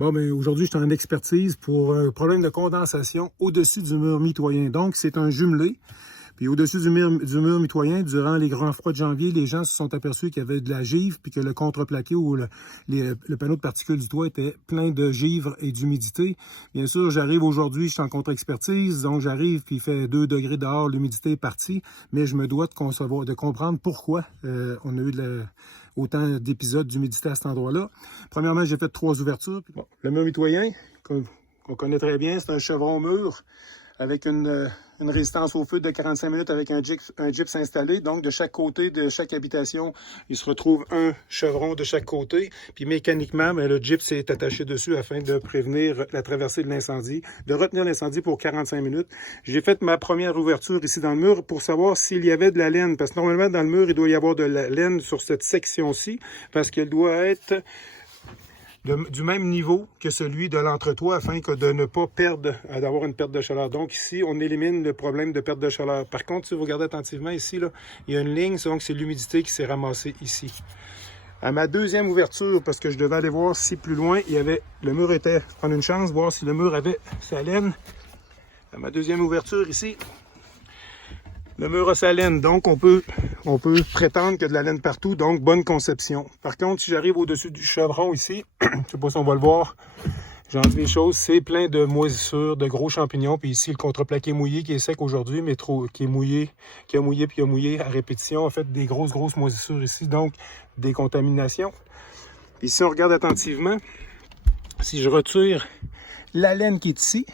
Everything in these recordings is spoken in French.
Bon, ben aujourd'hui, je suis en expertise pour un problème de condensation au-dessus du mur mitoyen. Donc, c'est un jumelé. Puis au-dessus du mur mitoyen, durant les grands froids de janvier, les gens se sont aperçus qu'il y avait de la givre, puis que le contreplaqué ou le panneau de particules du toit était plein de givre et d'humidité. Bien sûr, j'arrive aujourd'hui, je suis en contre-expertise, donc j'arrive, puis il fait 2 degrés dehors, l'humidité est partie, mais je me dois de comprendre pourquoi on a eu autant d'épisodes d'humidité à cet endroit-là. Premièrement, j'ai fait 3 ouvertures. Bon, le mur mitoyen, qu'on connaît très bien, c'est un chevron mur avec une résistance au feu de 45 minutes avec un gyps installé. Donc, de chaque côté de chaque habitation, il se retrouve un chevron de chaque côté. Puis mécaniquement, le gyps est attaché dessus afin de prévenir la traversée de l'incendie, de retenir l'incendie pour 45 minutes. J'ai fait ma première ouverture ici dans le mur pour savoir s'il y avait de la laine. Parce que normalement, dans le mur, il doit y avoir de la laine sur cette section-ci, parce qu'elle doit être du même niveau que celui de l'entretoit afin que de ne pas perdre, d'avoir une perte de chaleur. Donc ici, on élimine le problème de perte de chaleur. Par contre, si vous regardez attentivement ici, là, il y a une ligne, donc c'est l'humidité qui s'est ramassée ici. À ma deuxième ouverture, parce que je devais aller voir si plus loin, le mur était, prendre une chance, voir si le mur avait sa laine. À ma deuxième ouverture ici, le mur a sa laine, donc on peut prétendre qu'il y a de la laine partout, donc bonne conception. Par contre, si j'arrive au-dessus du chevron ici, je ne sais pas si on va le voir, j'en dis les choses, c'est plein de moisissures, de gros champignons, puis ici le contreplaqué mouillé qui est sec aujourd'hui, mais qui a mouillé à répétition, en fait des grosses moisissures ici, donc des contaminations. Puis si on regarde attentivement, si je retire la laine qui est ici,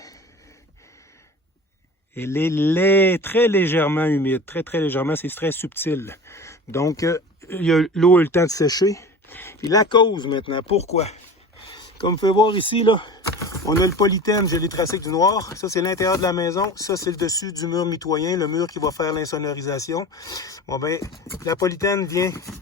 elle est très légèrement humide, très légèrement, c'est très subtil. Donc, l'eau a eu le temps de sécher. Puis la cause maintenant, pourquoi? Comme vous pouvez voir ici, là, on a le polythène, je l'ai tracé avec du noir. Ça, c'est l'intérieur de la maison. Ça, c'est le dessus du mur mitoyen, le mur qui va faire l'insonorisation. Bon, ben, la polythène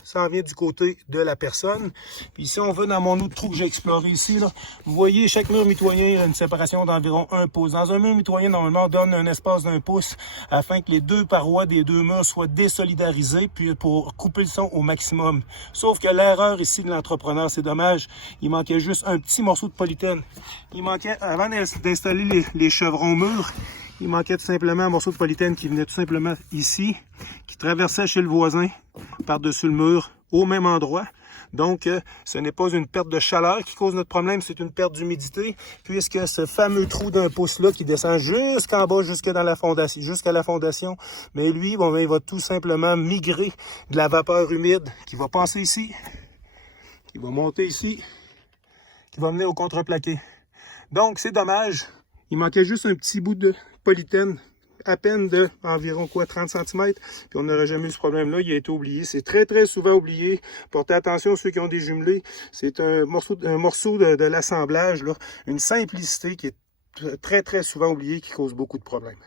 s'en vient du côté de la personne. Puis si on va dans mon autre trou que j'ai exploré ici, là, vous voyez, chaque mur mitoyen a une séparation d'environ 1 pouce. Dans un mur mitoyen, normalement, on donne un espace d'1 pouce afin que les 2 parois des 2 murs soient désolidarisées, puis pour couper le son au maximum. Sauf que l'erreur ici de l'entrepreneur, c'est dommage, il manquait juste un petit morceau de polythène. Il manquait, avant d'installer les chevrons murs, il manquait tout simplement un morceau de polythène qui venait tout simplement ici, qui traversait chez le voisin, par-dessus le mur, au même endroit. Donc, ce n'est pas une perte de chaleur qui cause notre problème, c'est une perte d'humidité, puisque ce fameux trou d'1 pouce-là qui descend jusqu'en bas, jusqu'à la fondation, mais lui, bon, il va tout simplement migrer de la vapeur humide qui va passer ici, qui va monter ici, qui va mener au contreplaqué. Donc, c'est dommage. Il manquait juste un petit bout de polythène, à peine de environ 30 cm, puis on n'aurait jamais eu ce problème-là. Il a été oublié. C'est très souvent oublié. Portez attention, ceux qui ont des jumelés. C'est un morceau de l'assemblage, une simplicité qui est très souvent oubliée, qui cause beaucoup de problèmes.